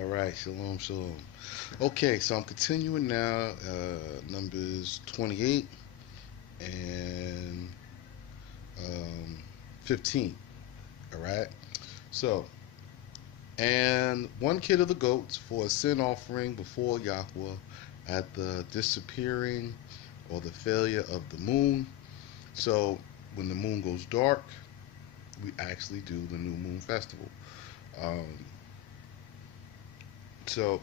All right, shalom, shalom. Okay, so I'm continuing now, numbers 28 and 15. All right, so, and one kid of the goats for a sin offering before Yahweh at the disappearing or the failure of the moon. So, when the moon goes dark, we actually do the new moon festival. Um, so,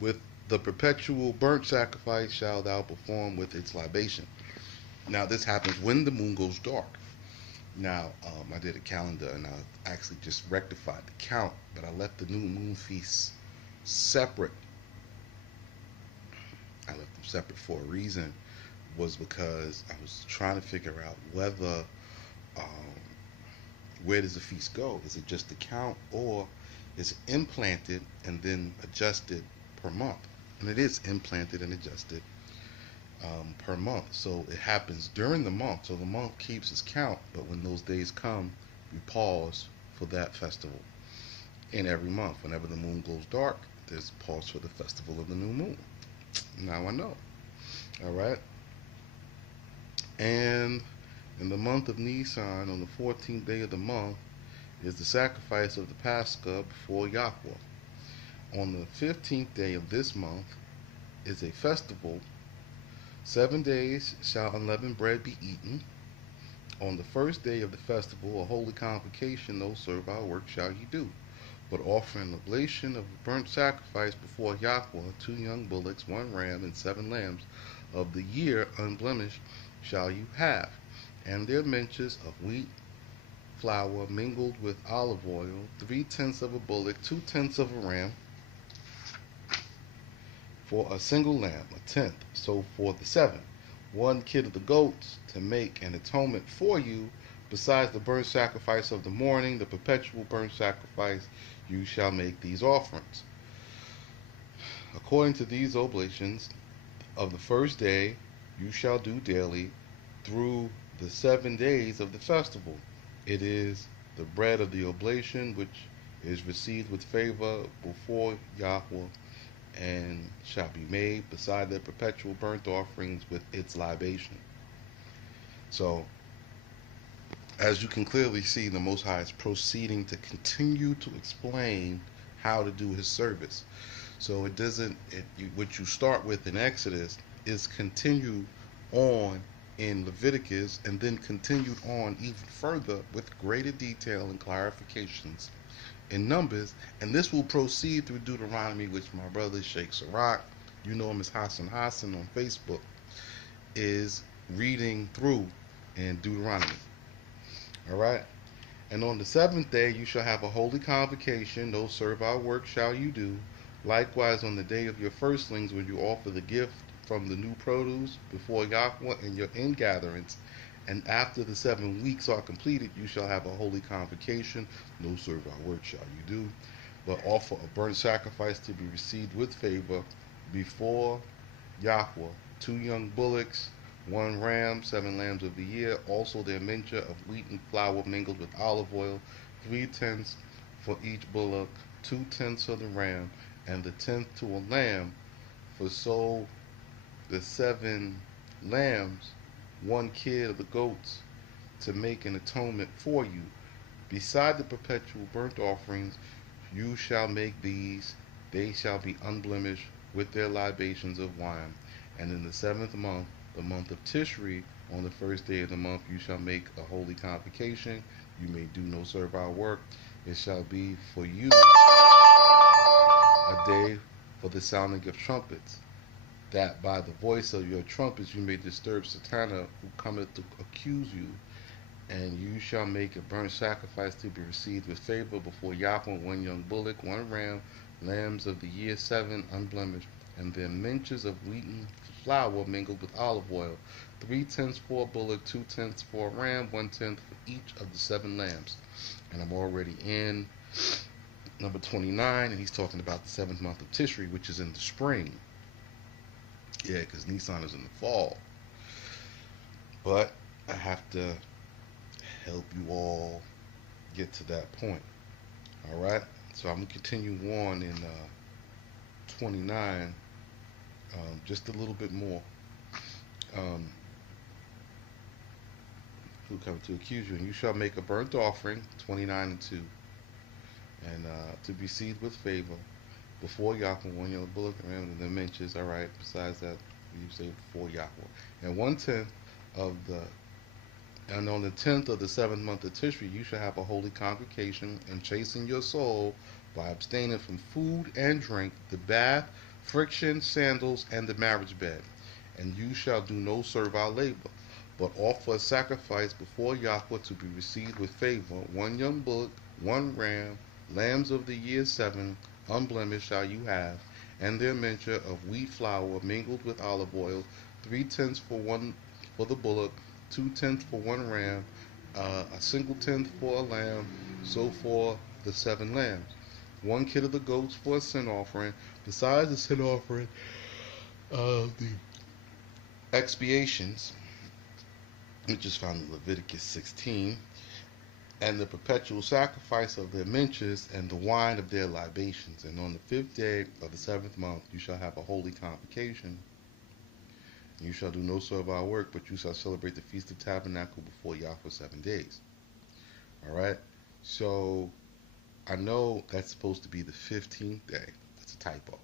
with the perpetual burnt sacrifice shall thou perform with its libation. Now, this happens when the moon goes dark. Now, I did a calendar and I actually just rectified the count, but I left the new moon feasts separate. I left them separate for a reason, was because I was trying to figure out um, where does the feast go? Is it just the count, or is it implanted and then adjusted per month? And it is implanted and adjusted per month. So it happens during the month. So the month keeps its count, but when those days come, we pause for that festival. And every month, whenever the moon goes dark, there's pause for the festival of the new moon. Now I know. All right. And in the month of Nisan, on the 14th day of the month, is the sacrifice of the Pascha before Yahweh. On the 15th day of this month is a festival. 7 days shall unleavened bread be eaten. On the first day of the festival, a holy convocation, no servile work shall ye do, but offer an oblation of a burnt sacrifice before Yahweh, 2 young bullocks, 1 ram, and 7 lambs of the year unblemished shall you have, and their minches of wheat flour mingled with olive oil, 3 tenths of a bullock, 2 tenths of a ram, for a single lamb, a tenth. So for the 7, 1 kid of the goats to make an atonement for you, besides the burnt sacrifice of the morning, the perpetual burnt sacrifice, you shall make these offerings. According to these oblations of the first day, you shall do daily through the 7 days of the festival. It is the bread of the oblation which is received with favor before Yahweh, and shall be made beside the perpetual burnt offerings with its libation. So, as you can clearly see, the Most High is proceeding to continue to explain how to do His service. So it doesn't. What you start with in Exodus is continued on in Leviticus, and then continued on even further with greater detail and clarifications in Numbers, and this will proceed through Deuteronomy, which my brother Sheikh Sirach, you know him as Hassan Hassan on Facebook, is reading through in Deuteronomy. All right. And on the 7th day you shall have a holy convocation, no servile work shall you do. Likewise on the day of your firstlings, when you offer the gift from the new produce before Yahweh in your ingatherings, and after the 7 weeks are completed, you shall have a holy convocation, no servile work shall you do, but offer a burnt sacrifice to be received with favor before Yahweh, 2 young bullocks, 1 ram, 7 lambs of the year, also their mincha of wheat and flour mingled with olive oil, 3 tenths for each bullock, 2 tenths of the ram, and the tenth to a lamb. For so the 7 lambs, 1 kid of the goats, to make an atonement for you. Beside the perpetual burnt offerings, you shall make these, they shall be unblemished with their libations of wine. And in the 7th month, the month of Tishri, on the first day of the month, you shall make a holy convocation. You may do no servile work. It shall be for you a day for the sounding of trumpets, that by the voice of your trumpets you may disturb Satana, who cometh to accuse you. And you shall make a burnt sacrifice to be received with favor before Yahweh, 1 young bullock, 1 ram, lambs of the year 7, unblemished, and their minches of wheaten flour mingled with olive oil, 3 tenths for a bullock, 2 tenths for a ram, 1 tenth for each of the 7 lambs. And I'm already in number 29, and he's talking about the 7th month of Tishri, which is in the spring. Yeah, because Nisan is in the fall. But I have to help you all get to that point. All right. So I'm going to continue on in 29, just a little bit more. Um, who come to accuse you? And you shall make a burnt offering, 29 and 2, and to be received with favor before Yahweh, one young bullock and the mentions. All right. Besides that, you say before Yahweh, and 1/10 of the and on the 10th of the seventh month of Tishri, you shall have a holy convocation and chasten your soul by abstaining from food and drink, the bath, friction, sandals, and the marriage bed. And you shall do no servile labor, but offer a sacrifice before Yahweh to be received with favor, one young bullock, one ram, lambs of the year 7, unblemished shall you have, and their measure of wheat flour mingled with olive oil, 3/10 for one for the bullock, 2/10 for one ram, a single tenth for a lamb, so for the 7 lambs. One kid of the goats for a sin offering, besides the sin offering of the expiations, which is found in Leviticus 16, and the perpetual sacrifice of their minches and the wine of their libations. And on the 5th day of the 7th month you shall have a holy convocation. You shall do no servile work, but you shall celebrate the Feast of Tabernacle before Yahweh 7 days. All right. So I know that's supposed to be the 15th day. That's a typo,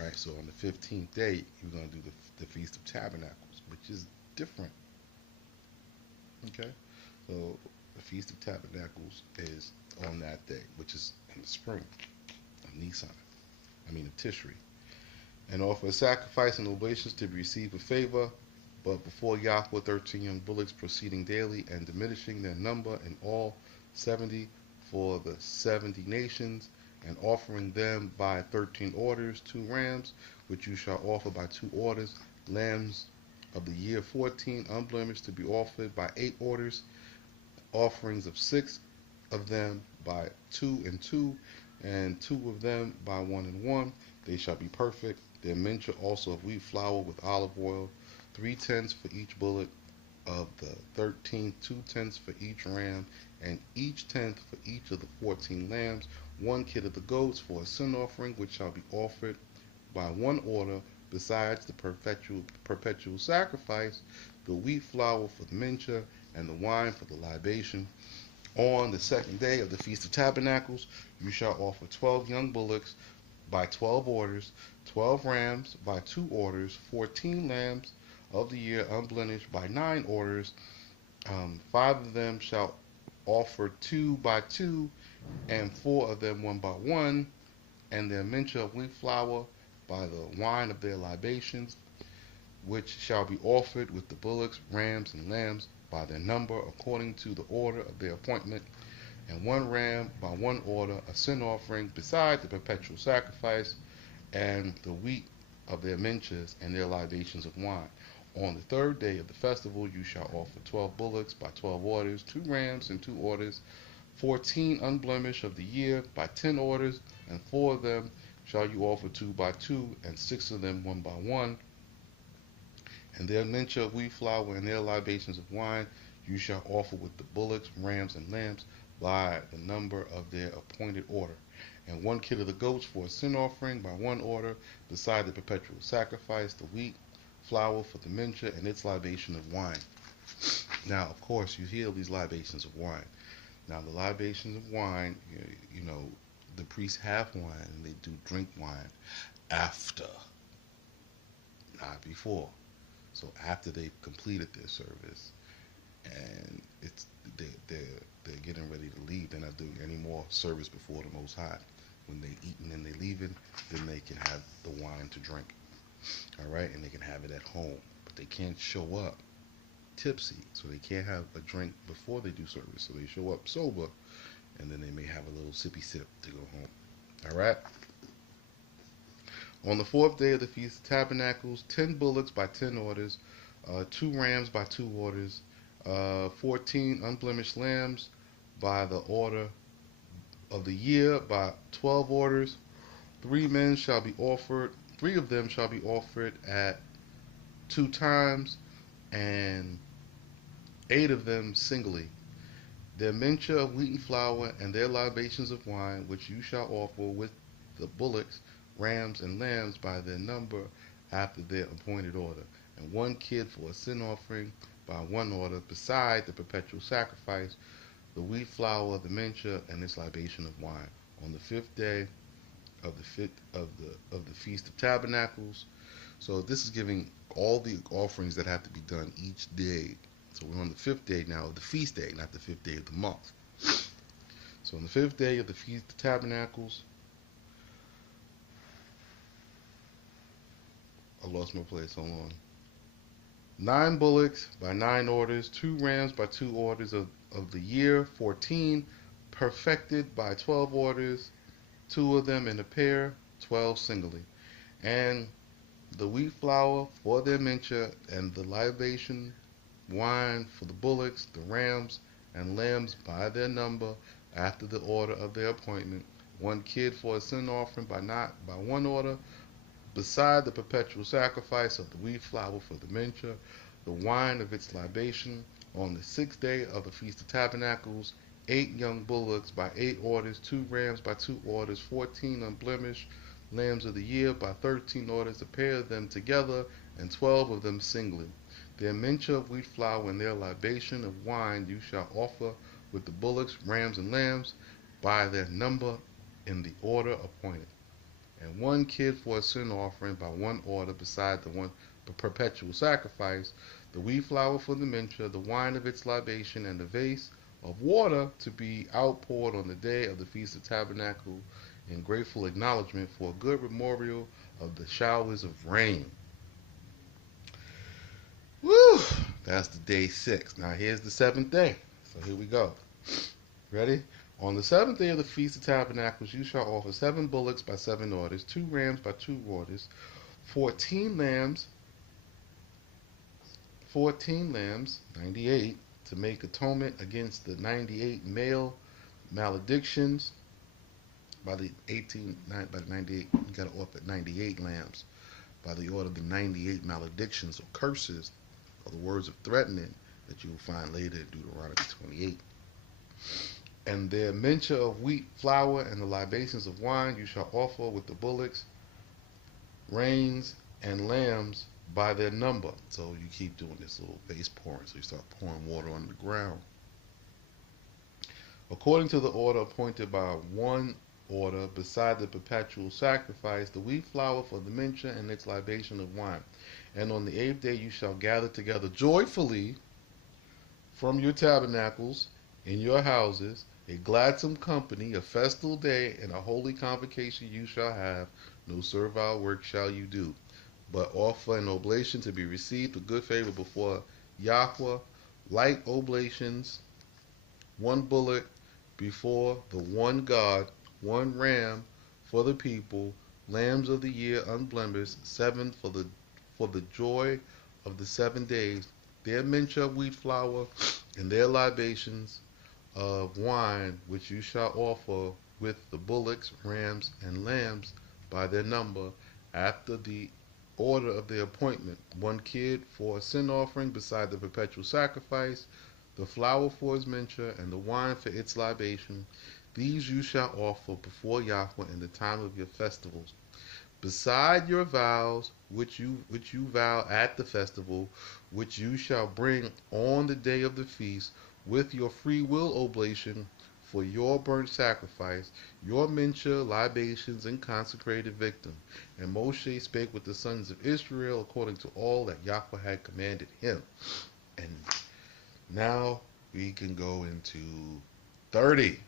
right? So on the 15th day, you're going to do the Feast of Tabernacles, which is different. Okay. So the Feast of Tabernacles is on that day, which is in the spring of Nisan. Of Tishri. And offer a sacrifice and oblations to be received with favor, but before Yahweh 13 young bullocks proceeding daily and diminishing their number in all 70 for the 70 nations, and offering them by 13 orders, 2 rams, which you shall offer by 2 orders, lambs of the year 14 unblemished to be offered by 8 orders, offerings of 6 of them by 2 and 2, and 2 of them by 1 and 1. They shall be perfect. Their mincha also of wheat flour with olive oil, 3/10 for each bullock of the 13, 2/10 for each ram, and each tenth for each of the 14 lambs, one kid of the goats for a sin offering, which shall be offered by one order, besides the perpetual sacrifice, the wheat flour for the mincha, and the wine for the libation. On the 2nd day of the Feast of Tabernacles, you shall offer 12 young bullocks by 12 orders, 12 rams by 2 orders, 14 lambs of the year unblemished by 9 orders. 5 of them shall offer 2 by 2, and 4 of them 1 by 1, and their mincha of wheat flour by the wine of their libations, which shall be offered with the bullocks, rams, and lambs by their number according to the order of their appointment, and 1 ram by 1 order, a sin offering, beside the perpetual sacrifice, and the wheat of their minchas and their libations of wine. On the 3rd day of the festival you shall offer 12 bullocks by 12 orders, 2 rams and 2 orders, 14 unblemished of the year by 10 orders, and 4 of them shall you offer 2 by 2, and 6 of them 1 by 1, and their mincha of wheat flour and their libations of wine you shall offer with the bullocks, rams, and lambs by the number of their appointed order, and one kid of the goats for a sin offering by 1 order, beside the perpetual sacrifice, the wheat flour for the mincha and its libation of wine. Now, of course, you hear these libations of wine. Now, the libations of wine, the priests have wine and they do drink wine after, not before. So after they've completed their service, and they're getting ready to leave, they're not doing any more service before the Most High. When they eating and they leaving, then they can have the wine to drink. All right, and they can have it at home, but they can't show up tipsy, so they can't have a drink before they do service. So they show up sober, and then they may have a little sippy sip to go home. All right. On the 4th day of the Feast of Tabernacles, 10 bullocks by 10 orders, 2 rams by 2 orders, 14 unblemished lambs by the order of the year by 12 orders. 3 men shall be offered. 3 of them shall be offered at 2 times, and 8 of them singly. their mincha of wheat and flour, and their libations of wine, which you shall offer with the bullocks, rams, and lambs by their number after their appointed order, and one kid for a sin offering by one order, beside the perpetual sacrifice, the wheat flour, the mincha, and its libation of wine. On the fifth day of the feast of tabernacles. So this is giving all the offerings that have to be done each day. So we're on the fifth day now of the feast day, not the fifth day of the month. So on the fifth day of the feast of tabernacles, I lost my place. Hold on. 9 bullocks by 9 orders, 2 rams by 2 orders of the year, 14 perfected by 12 orders, 2 of them in a pair, 12 singly, and the wheat flour for their mincha, and the libation wine for the bullocks, the rams, and lambs by their number, after the order of their appointment, one kid for a sin offering by one order, beside the perpetual sacrifice of the wheat flour for the mincha, the wine of its libation. On the sixth day of the feast of tabernacles, 8 young bullocks by 8 orders, 2 rams by 2 orders, 14 unblemished lambs of the year by 13 orders, a pair of them together, and 12 of them singly. Their mincha of wheat flour and their libation of wine you shall offer with the bullocks, rams, and lambs by their number in the order appointed, and one kid for a sin offering by one order, beside the one perpetual sacrifice, the wheat flour for the mincha, the wine of its libation, and the vase of water to be outpoured on the day of the feast of tabernacle, in grateful acknowledgement for a good memorial of the showers of rain. Woo! That's the day 6. Now here's the 7th day. So here we go. Ready? On the 7th day of the Feast of Tabernacles, you shall offer 7 bullocks by 7 orders, 2 rams by 2 orders, 14 lambs, 98, to make atonement against the 98 male maledictions. By the 98, you got to offer 98 lambs by the order of the 98 maledictions or curses, or the words of threatening that you will find later in Deuteronomy 28. And their mincha of wheat flour and the libations of wine you shall offer with the bullocks, rams, and lambs by their number. So you keep doing this little base pouring. So you start pouring water on the ground. According to the order appointed by one order, beside the perpetual sacrifice, the wheat flour for the mincha and its libation of wine. And on the 8th day you shall gather together joyfully from your tabernacles in your houses, a gladsome company, a festal day, and a holy convocation you shall have. No servile work shall you do, but offer an oblation to be received with good favor before Yahweh, light oblations, 1 bullock before the one God, 1 ram for the people, lambs of the year unblemished, 7 for the joy of the 7 days, their mincha of wheat flour, and their libations of wine, which you shall offer with the bullocks, rams, and lambs by their number, after the order of their appointment, 1 kid for a sin offering beside the perpetual sacrifice, the flour for his mincha, and the wine for its libation. These you shall offer before Yahweh in the time of your festivals, beside your vows which you vow at the festival, which you shall bring on the day of the feast, with your free will oblation for your burnt sacrifice, your mincha, libations, and consecrated victim. And Moshe spake with the sons of Israel according to all that Yahweh had commanded him. And now we can go into 30.